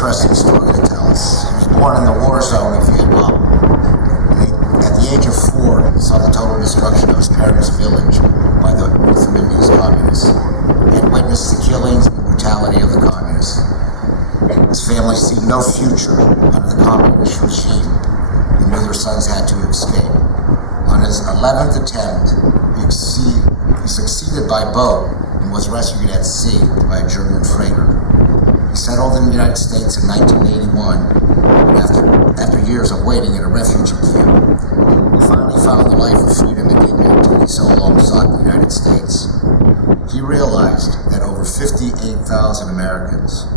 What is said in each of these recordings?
interesting story to tell us. He was born in the war zone of Vietnam. At the age of 4, he saw the total destruction of his parents' village by the North Vietnamese communists. He had witnessed the killings and brutality of the communists. His family seen no future under the communist regime and knew their sons had to escape. On his 11th attempt, he succeeded by boat and was rescued at sea by a German freighter. He settled in the United States in 1981, and after years of waiting in a refugee camp, he finally found the life of freedom and dignity he so long sought in the United States. He realized that over 58,000 Americans,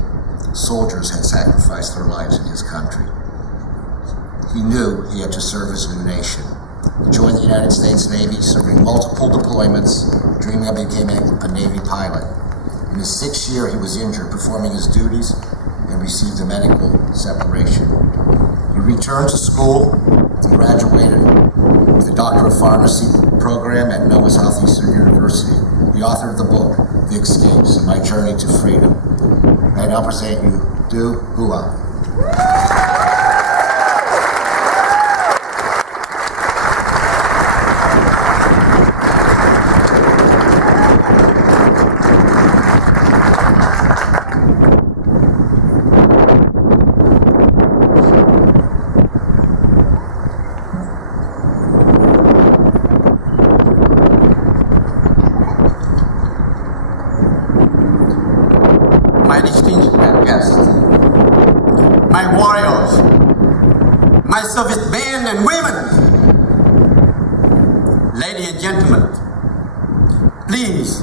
soldiers, had sacrificed their lives in his country. He knew he had to serve his new nation. He joined the United States Navy, serving multiple deployments, dreaming of becoming a Navy pilot. In his 6th year, he was injured performing his duties and received a medical separation. He returned to school and graduated with a Doctor of Pharmacy program at Noah Southeastern University. The author of the book, The Escapes, My Journey to Freedom. I now present you Du Hua. My distinguished guests, my warriors, my servicemen and women, ladies and gentlemen, please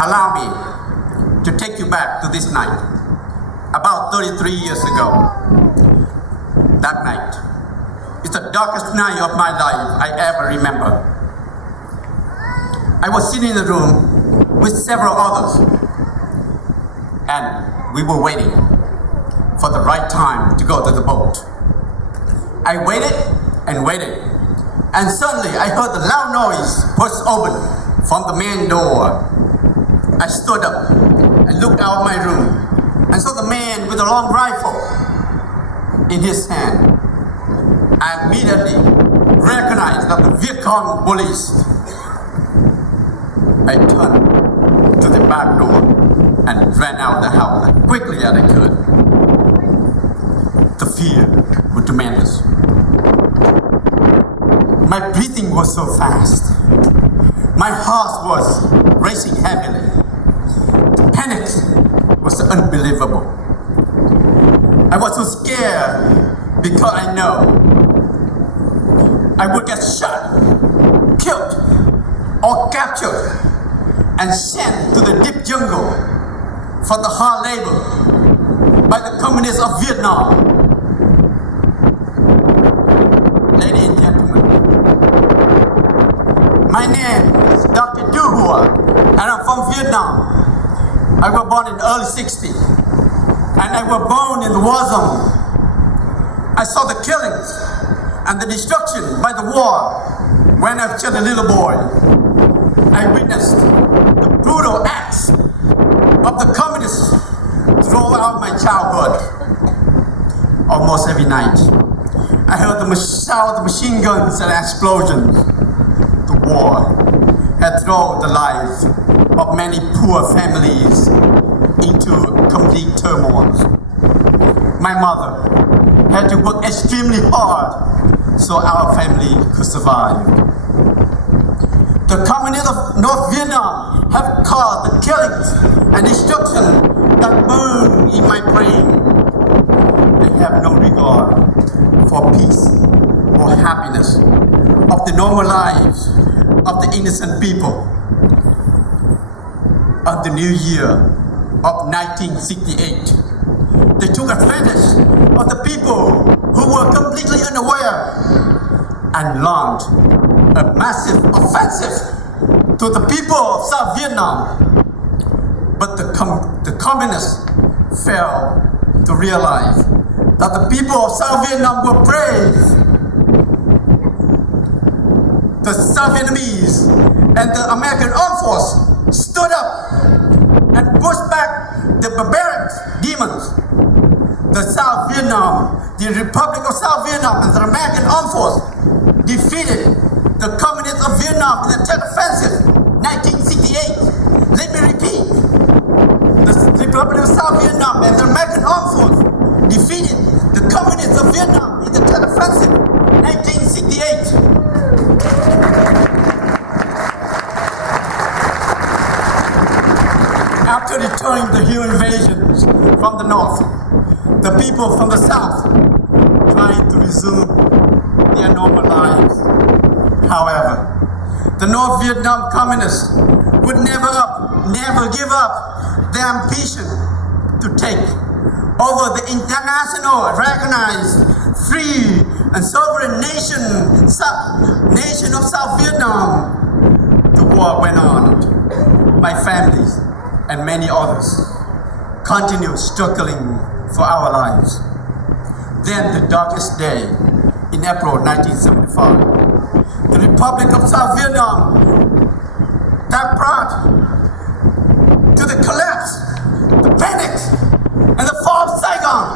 allow me to take you back to this night, about 33 years ago. That night is the darkest night of my life I ever remember. I was sitting in the room with several others, and we were waiting for the right time to go to the boat. I waited and waited, and suddenly I heard the loud noise burst open from the main door. I stood up and looked out of my room and saw the man with a long rifle in his hand. I immediately recognized that the Viet Cong police. I turned to the back door and ran out of the house as quickly as I could. The fear was tremendous. My breathing was so fast. My heart was racing heavily. The panic was unbelievable. I was so scared because I know I would get shot, killed, or captured and sent to the deep jungle for the hard labor by the communists of Vietnam. Ladies and gentlemen, my name is Dr. Du Hua, and I'm from Vietnam. I was born in the early 60s, and I was born in the war zone. I saw the killings and the destruction by the war when I was just a little boy. I witnessed the brutal acts of the communists throughout my childhood. Almost every night, I heard the sound of machine guns and explosions. The war had thrown the lives of many poor families into complete turmoil. My mother had to work extremely hard so our family could survive. The communists of North Vietnam have caused the killings and destruction that burn in my brain. They have no regard for peace or happiness of the normal lives of the innocent people. On the new year of 1968, they took advantage of the people who were completely unaware and launched a massive offensive to the people of South Vietnam. But the communists failed to realize that the people of South Vietnam were brave. The South Vietnamese and the American armed force stood up and pushed back the barbaric demons. the South Vietnam, the Republic of South Vietnam and the American Armed Force defeated the Communists of Vietnam in the Tet Offensive, 1968. Let me repeat. The Republic of South Vietnam and the American Armed Force defeated the Communists of Vietnam in the Tet Offensive, 1968. After returning the human invasions from the north, the people from the south tried to resume their normal lives. However, the North Vietnam communists would never give up their ambition to take over the international recognized free and sovereign nation of South Vietnam. The war went on. My families and many others continue struggling for our lives. Then the darkest day in April 1975, the Republic of South Vietnam that brought to the collapse, the panic, and the fall of Saigon,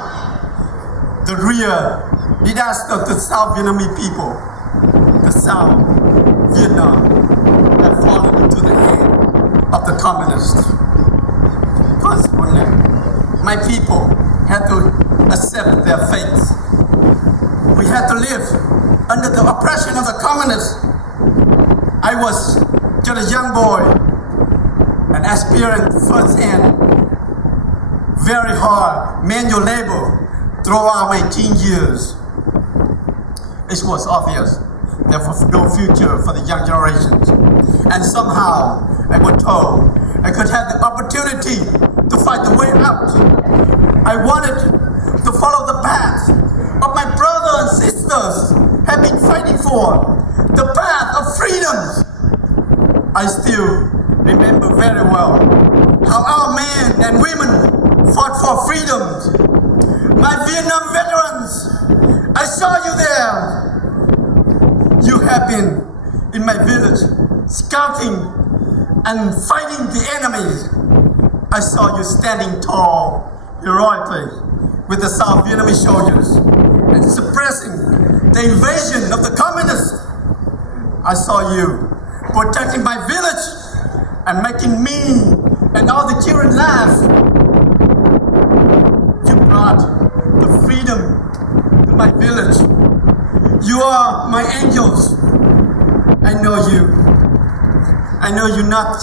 the real disaster to South Vietnamese people. The South Vietnam had fallen into the hand of the communists. Consequently, my people had to accept their fate. We had to live under the oppression of the communists. I was just a young boy and experienced firsthand very hard manual labor throughout my teen years. It was obvious there was no future for the young generations. And somehow I was told I could have the opportunity to find the way out. I wanted to follow the path of my brothers and sisters have been fighting for, the path of freedom. I still remember very well how our men and women fought for freedom. My Vietnam veterans, I saw you there. You have been in my village, scouting and fighting the enemies. I saw you standing tall, heroically, with the South Vietnamese soldiers and suppressing the invasion of the communists. I saw you protecting my village and making me and all the children laugh. You brought the freedom to my village. You are my angels. I know you. I know you're not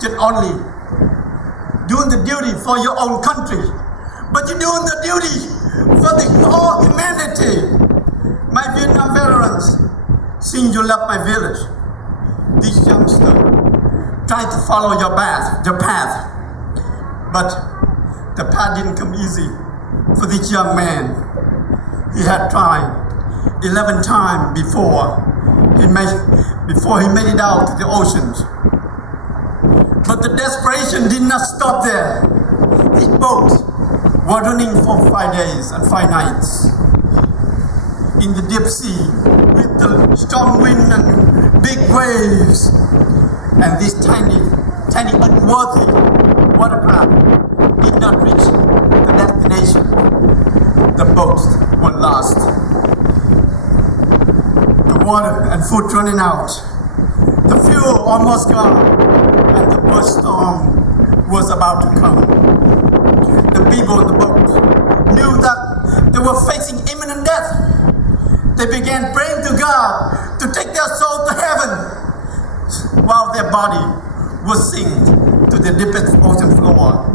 just only doing the duty for your own country, but you're doing the duty for the whole humanity. My Vietnam veterans, since you left my village, this youngster tried to follow your path. But the path didn't come easy for this young man. He had tried 11 times before he made it out to the oceans. But the desperation did not stop there. His boat was running for 5 days and 5 nights in the deep sea with the strong wind and big waves. And this tiny unworthy watercraft did not reach the destination. The boat was lost. The water and food running out. The fuel almost gone. And the worst storm was about to come. The people in the boat knew that they were facing imminent death. They began praying to God to take their soul to heaven while their body was sink to the deepest ocean floor.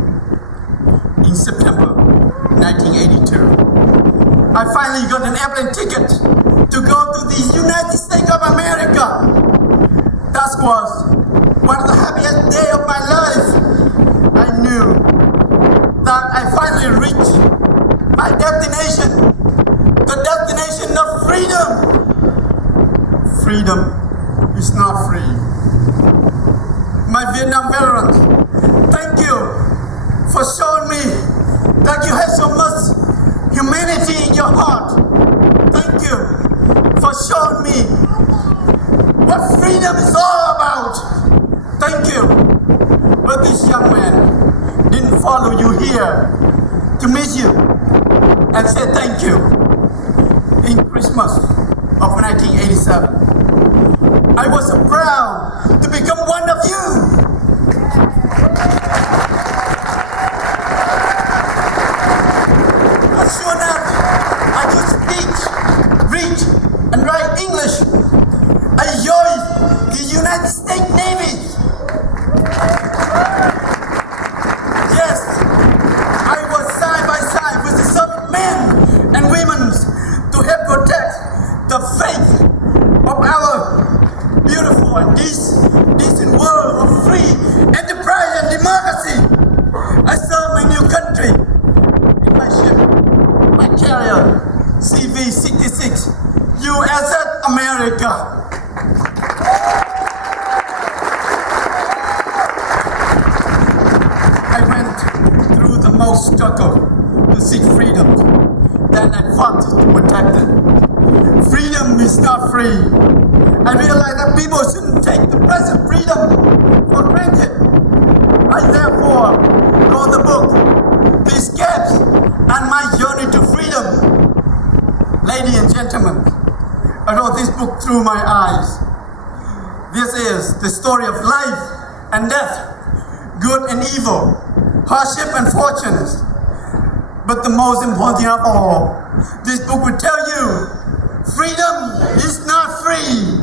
In September 1982, I finally got an airplane ticket to go to the United States of America. That was one of the happiest days of my life. I knew that I finally reached my destination, the destination of freedom. Freedom is not free. My Vietnam veterans, thank you for showing me that you have so much humanity in your heart. Thank you for showing me what freedom is all about. Thank you. But this young man didn't follow you here to meet you. and say thank you. In Christmas of 1987, I was so proud to become one of you. As soon as I could speak, read, and write English, I joined the United States Navy. Yes, I was side by side with the Soviet men and women to help protect the faith of our beautiful and decent world of free enterprise and democracy. I served my new country in my ship, my carrier, CV-66, USS America. I went through the most struggle to seek freedom. Then I fought to protect it. Freedom is not free. I realized that people shouldn't take the present freedom for granted. I therefore wrote the book, The Escapes and My Journey to Freedom. Ladies and gentlemen, I wrote this book through my eyes. This is the story of life and death, good and evil, hardship and fortunes. But the most important of all, this book will tell you, freedom is not free.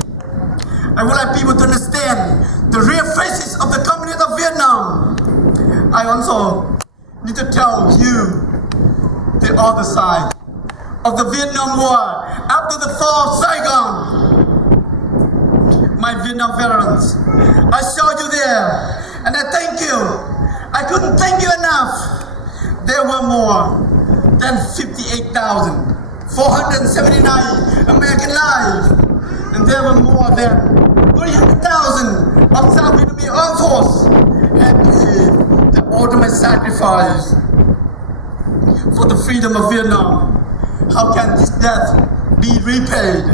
I would like people to understand the real faces of the communists of Vietnam. I also need to tell you the other side of the Vietnam War after the fall of Saigon. My Vietnam veterans, I saw you there, and I thank you. I couldn't thank you enough. There were more than 58,479 American lives, and there were more than 300,000 of South Vietnamese armed force had paid the ultimate sacrifice for the freedom of Vietnam. How can this death be repaid?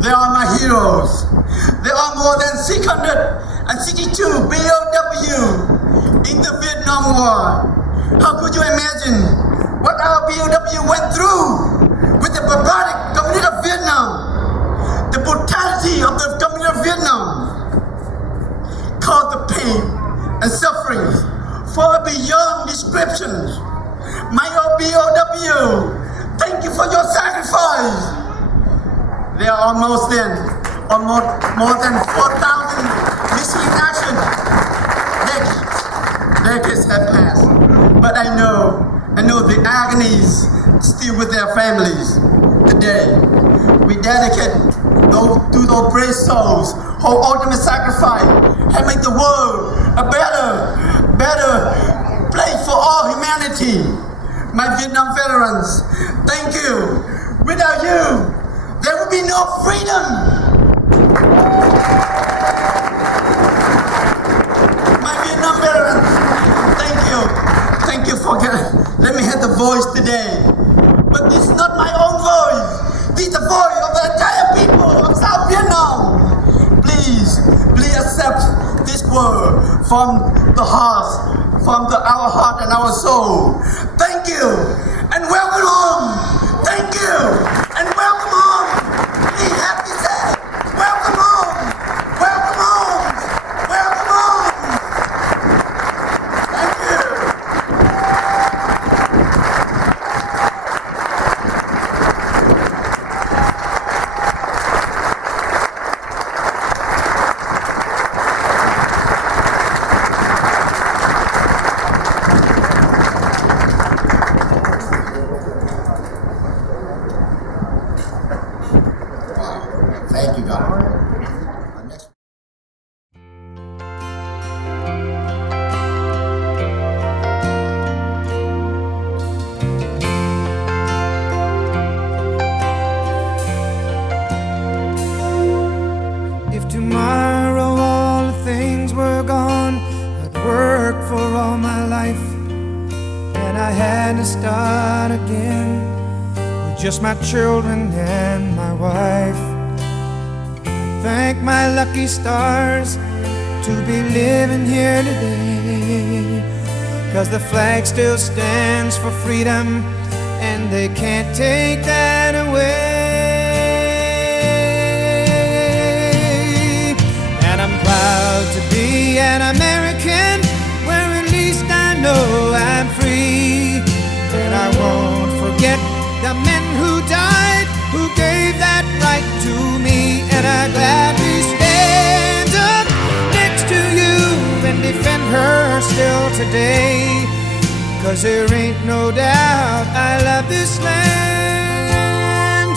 They are my heroes. There are more than 662 BOW in the Vietnam War. How could you imagine what our BOW went through with the barbaric community of Vietnam? The brutality of the community of Vietnam caused the pain and suffering far beyond description. My BOW, thank you for your sacrifice. There are almost more than 4,000 missing in action. Decades have passed, but I know the agonies still with their families. Today, we dedicate to those brave souls whose ultimate sacrifice have made the world a better place for all humanity. My Vietnam veterans, thank you. Without you, there would be no freedom. My Vietnam veterans, thank you. Thank you for let me have the voice today. But this is not my own voice. This is the voice of the entire people of South Vietnam. Please accept this word from the heart, our heart and our soul. Thank you and welcome home. Thank you and welcome home. Be happy, say, welcome home. Welcome home. Welcome home. Thank you. Thank you, Doctor. Next. If tomorrow all the things were gone, I'd work for all my life, and I had to start again with just my children and my wife. Thank my lucky stars to be living here today, 'cause the flag still stands for freedom and they can't take that away. And I'm proud to be an American, where at least I know I'm free. And I won't forget the men who died, who gave that right to me. And I gladly stand up next to you and defend her still today. 'Cause there ain't no doubt I love this land.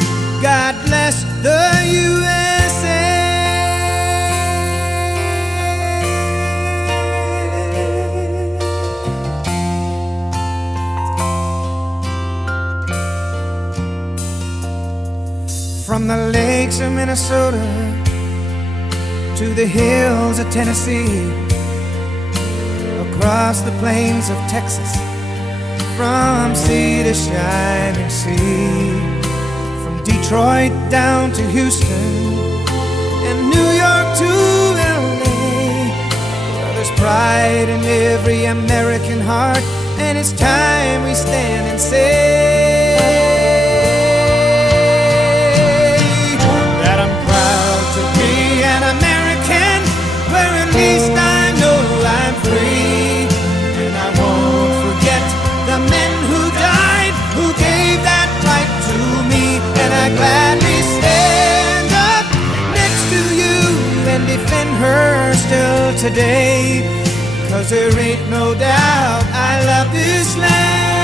God bless the USA. From the lakes of Minnesota to the hills of Tennessee, across the plains of Texas, from sea to shining sea, from Detroit down to Houston and New York to LA. Well, there's pride in every American heart, and it's time we stand and say that I'm proud to be an American, where at least I know I'm free. And I won't forget the men who died, who gave that right to me. And I gladly stand up next to you and defend her still today. 'Cause there ain't no doubt I love this land.